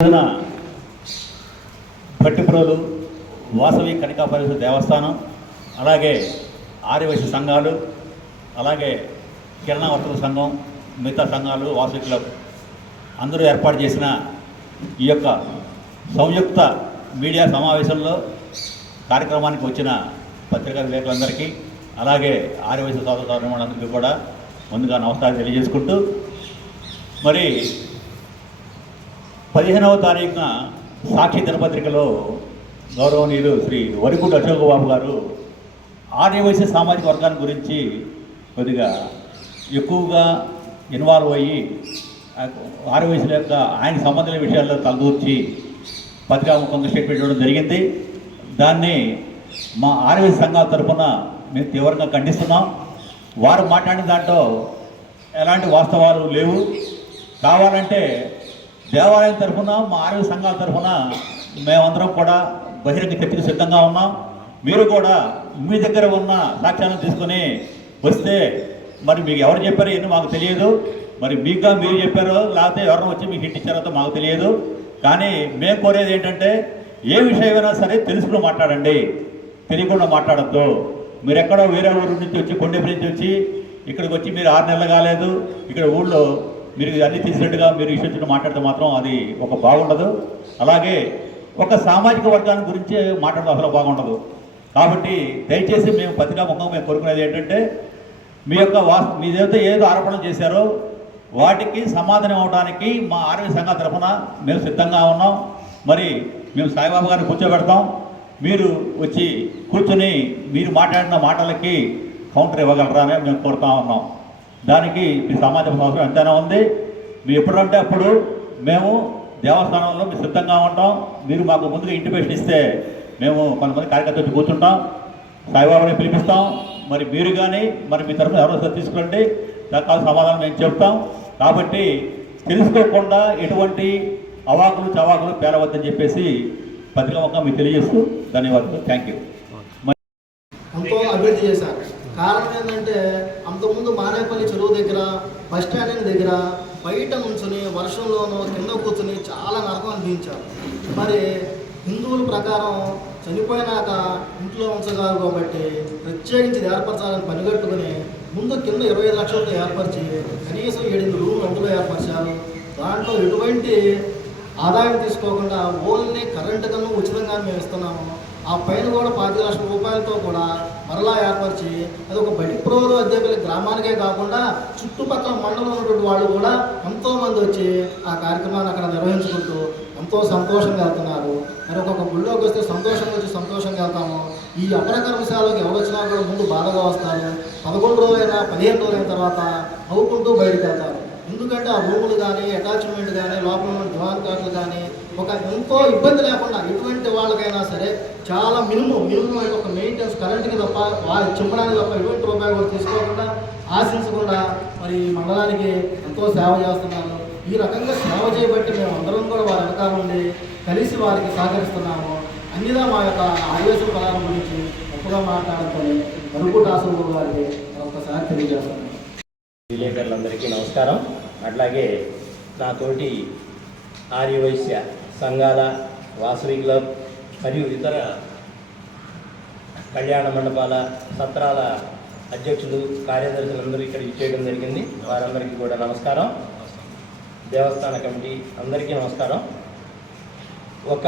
రోజున వాసవి కనికా పరిషత్ దేవస్థానం అలాగే ఆర్యవైశ్య సంఘాలు అలాగే కిరణ వర్తక సంఘం మిగతా సంఘాలు వాసవి క్లబ్ అందరూ ఏర్పాటు చేసిన ఈ యొక్క సంయుక్త మీడియా సమావేశంలో కార్యక్రమానికి వచ్చిన పత్రికా విలేకరులందరికీ అలాగే ఆర్యవైశ్య సోదర సోదరులందరికీ కూడా ముందుగా నమస్కారం తెలియజేసుకుంటూ మరి పదిహేనవ తారీఖున సాక్షి దినపత్రికలో గౌరవనీయులు శ్రీ వరికుటి అశోక్ బాబు గారు ఆర్యవైశ్య సామాజిక వర్గాన్ని గురించి కొద్దిగా ఎక్కువగా ఇన్వాల్వ్ అయ్యి ఆర్యవైశ్యుల యొక్క ఆయన సంబంధించిన విషయాల్లో తలదూర్చి పత్రికాముఖంగా స్టేట్మెంట్ ఇవ్వడం జరిగింది. దాన్ని మా ఆర్యవైశ్య సంఘాల తరఫున మేము తీవ్రంగా ఖండిస్తున్నాం. వారు మాట్లాడిన దాంట్లో ఎలాంటి వాస్తవాలు లేవు. కావాలంటే దేవాలయం తరఫున మా ఆరోగ్య సంఘాల తరఫున మేమందరం కూడా బహిరంగ చర్చకు సిద్ధంగా ఉన్నాం. మీరు కూడా మీ దగ్గర ఉన్న సాక్ష్యాలను తీసుకొని వస్తే మరి మీకు ఎవరు చెప్పారో ఎన్ని మాకు తెలియదు. మరి మీకుగా మీరు చెప్పారో లేకపోతే ఎవరైనా వచ్చి మీకు హిట్ ఇచ్చారో మాకు తెలియదు. కానీ మేము కోరేది ఏంటంటే ఏ విషయమైనా సరే తెలుసుకుని మాట్లాడండి. తెలియకుండా మాట్లాడద్దు. మీరు ఎక్కడో వేరే ఊరు నుంచి వచ్చి కొండపి నుంచి వచ్చి ఇక్కడికి వచ్చి మీరు ఆరు నెలలు కాలేదు. ఇక్కడ ఊళ్ళో మీరు అన్ని తీసినట్టుగా మీరు ఇష్యూ మాట్లాడితే మాత్రం అది ఒక బాగుండదు. అలాగే ఒక సామాజిక వర్గాన్ని గురించి మాట్లాడడం అసలు బాగుండదు. కాబట్టి దయచేసి మేము పత్రికా ముఖం మేము కోరుకునేది ఏంటంటే మీ యొక్క వాస్ మీదైతే ఏదో ఆరోపణలు చేశారో వాటికి సమాధానం అవడానికి మా ఆరోగ్య సంఘ తరఫున మేము సిద్ధంగా ఉన్నాం. మరి మేము సాయిబాబా గారిని కూర్చోబెడతాం. మీరు వచ్చి కూర్చుని మీరు మాట్లాడిన మాటలకి కౌంటర్ ఇవ్వగలరా అని మేము కోరుతా ఉన్నాం. దానికి మీ సమాజం అవసరం ఎంతైనా ఉంది. మీరు ఎప్పుడంటే అప్పుడు మేము దేవస్థానంలో మేము సిద్ధంగా ఉంటాం. మీరు మాకు ముందుగా ఇంటిమేషన్ ఇస్తే మేము కొంతమంది కార్యకర్తలు కూర్చుంటాం. సాయిబాబాని పిలిపిస్తాం. మరి మీరు కానీ మరి మీ తరఫున ఎవరో తీసుకోండి తీసుకురండి. సమాధానం మేము చెప్తాం. కాబట్టి తెలుసుకోకుండా ఎటువంటి అవాకులు చవాకులు పేరవద్దని చెప్పేసి పత్రిక మొక్క మీకు తెలియజేస్తూ ధన్యవాదాలు. థ్యాంక్ యూ ఎంతో అభివృద్ధి చేశారు. కారణం ఏంటంటే అంతకుముందు మానేపల్లి చెరువు దగ్గర బస్ స్టాండ్ దగ్గర బయట నుంచుని వర్షంలోనూ కింద కూర్చుని చాలా నరకం అనిపించారు. మరి హిందువుల ప్రకారం చనిపోయినాక ఇంట్లో ఉంచగారు కాబట్టి ప్రత్యేకించి ఏర్పరచాలని పనిగట్టుకుని ముందు కింద ఇరవై ఐదు లక్షలతో ఏర్పరిచి కనీసం ఏడెనిమిది రూములు అందులో ఏర్పరిచారు. దాంట్లో ఎటువంటి ఆదాయం తీసుకోకుండా ఓన్లీ కరెంటు కన్నా ఉచితంగా మేము ఇస్తున్నాము. ఆ పైన కూడా పాతి లక్షల రూపాయలతో కూడా మరలా ఏర్పరిచి అది ఒక బటిప్రోలు అద్దెపల్లి గ్రామానికే కాకుండా చుట్టుపక్కల మండలం ఉన్నటువంటి వాళ్ళు కూడా ఎంతోమంది వచ్చి ఆ కార్యక్రమాన్ని అక్కడ నిర్వహించుకుంటూ ఎంతో సంతోషంగా వెళ్తున్నారు. మరి ఒక్కొక్క గుళ్ళోకి వస్తే సంతోషంగా వచ్చి సంతోషంగా వెళ్తాము. ఈ అపరకర్మశాలకు ఎవరు వచ్చినా కూడా ముందు బాధగా వస్తారు. పదకొండు రోజులైనా పదిహేను రోజులైన తర్వాత నవ్వుకుంటూ బయటకు వెళ్తారు. ఎందుకంటే ఆ రూములు కానీ అటాచ్మెంట్ కానీ లోపల ఉన్న దివాన్ కార్డులు కానీ ఒక ఎంతో ఇబ్బంది లేకుండా ఎటువంటి వాళ్ళకైనా సరే చాలా మినిమం మినిమం అయిన ఒక మెయింటెనెన్స్ కరెంట్కి తప్ప వారి చింపడానికి తప్ప ఎటువంటి రూపాయలు తీసుకోకుండా ఆశించకుండా మరి మండలానికి ఎంతో సేవ చేస్తున్నాను ఈ రకంగా సేవ చేయబట్టి మేము అందరం కూడా వారి వెనకాల ఉండి కలిసి వారికి సహకరిస్తున్నాము. అన్నిదా మా యొక్క ఆవేశం పదాల గురించి గొప్పగా మాట్లాడుకొని మరుగుట ఆశ్రమం వారికి ఒక్కసారి తెలియజేస్తున్నాను. విలేకరులందరికీ నమస్కారం. అట్లాగే నాతోటి ఆర్యవైశ్య సంఘాల వాసవి క్లబ్ మరియు ఇతర కళ్యాణ మండపాల సత్రాల అధ్యక్షులు కార్యదర్శులందరూ ఇక్కడ ఇచ్చేయడం జరిగింది. వారందరికీ కూడా నమస్కారం. దేవస్థాన కమిటీ అందరికీ నమస్కారం. ఒక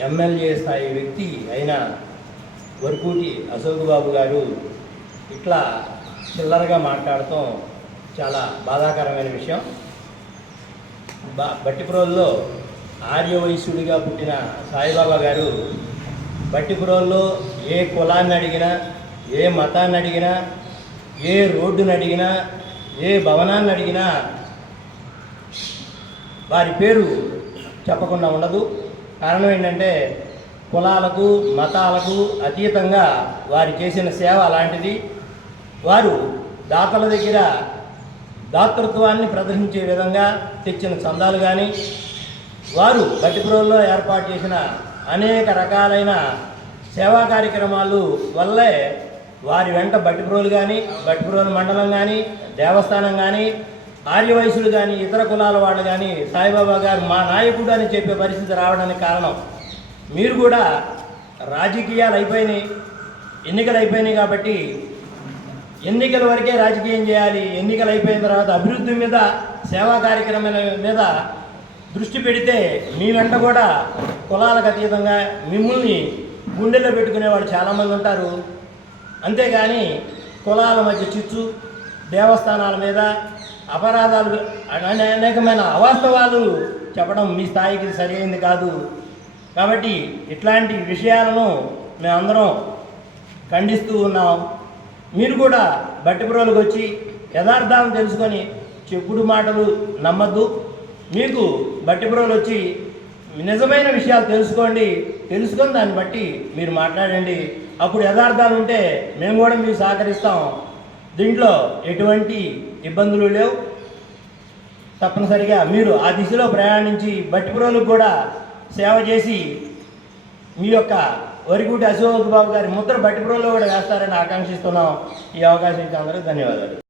ఎమ్మెల్యే స్థాయి వ్యక్తి అయిన వరకూటి అశోక్ బాబు గారు ఇట్లా చిల్లరగా మాట్లాడటం చాలా బాధాకరమైన విషయం. బా బట్టిపురంలో ఆర్యవైశ్యుడిగా పుట్టిన సాయిబాబా గారు బట్టిపురంలో ఏ కులాన్ని అడిగినా ఏ మతాన్ని అడిగినా ఏ రోడ్డుని అడిగినా ఏ భవనాన్ని అడిగినా వారి పేరు చెప్పకుండా ఉండదు. కారణం ఏంటంటే కులాలకు మతాలకు అతీతంగా వారు చేసిన సేవ అలాంటిది. వారు దాతల దగ్గర దాతృత్వాన్ని ప్రదర్శించే విధంగా తెచ్చిన చందాలు కానీ వారు గట్టిపురంలో ఏర్పాటు చేసిన అనేక రకాలైన సేవా కార్యక్రమాలు వల్లే వారి వెంట బట్టిపురోలు కానీ బట్టిపురోలు మండలం కానీ దేవస్థానం కానీ ఆర్యవయసులు కానీ ఇతర కులాల వాళ్ళు కానీ సాయిబాబా గారు మా నాయకుడు అని చెప్పే పరిస్థితి రావడానికి కారణం. మీరు కూడా రాజకీయాలు అయిపోయినాయి ఎన్నికలు అయిపోయినాయి కాబట్టి ఎన్నికల వరకే రాజకీయం చేయాలి. ఎన్నికలు అయిపోయిన తర్వాత అభివృద్ధి మీద సేవా కార్యక్రమాల మీద దృష్టి పెడితే మీ వెంట కూడా కులాలకు అతీతంగా మిమ్మల్ని గుండెల్లో పెట్టుకునే వాళ్ళు చాలామంది ఉంటారు. అంతేగాని కులాల మధ్య చిచ్చు దేవస్థానాల మీద అపరాధాలు అనే- అనేకమైన అవాస్తవాలు చెప్పడం మీ స్థాయికి సరైనది కాదు. కాబట్టి ఇట్లాంటి విషయాలను మేమందరం ఖండిస్తూ ఉన్నాం. మీరు కూడా బట్టిపురోలకు వచ్చి యథార్థాలను తెలుసుకొని చెప్పుడు మాటలు నమ్మద్దు. మీకు బట్టిప్రోలు వచ్చి నిజమైన విషయాలు తెలుసుకోండి. తెలుసుకొని దాన్ని బట్టి మీరు మాట్లాడండి. అప్పుడు యథార్థాలు ఉంటే మేము కూడా మీకు సహకరిస్తాం. దీంట్లో ఎటువంటి ఇబ్బందులు లేవు. తప్పనిసరిగా మీరు ఆ దిశలో ప్రయాణించి బట్టిపురోలకు కూడా సేవ చేసి మీ యొక్క వరిగూటి అశోక్ బాబు గారి ముద్ర బట్టిపురంలో కూడా వేస్తారని ఆకాంక్షిస్తున్నాం. ఈ అవకాశం ఇచ్చిన అందరూ ధన్యవాదాలు.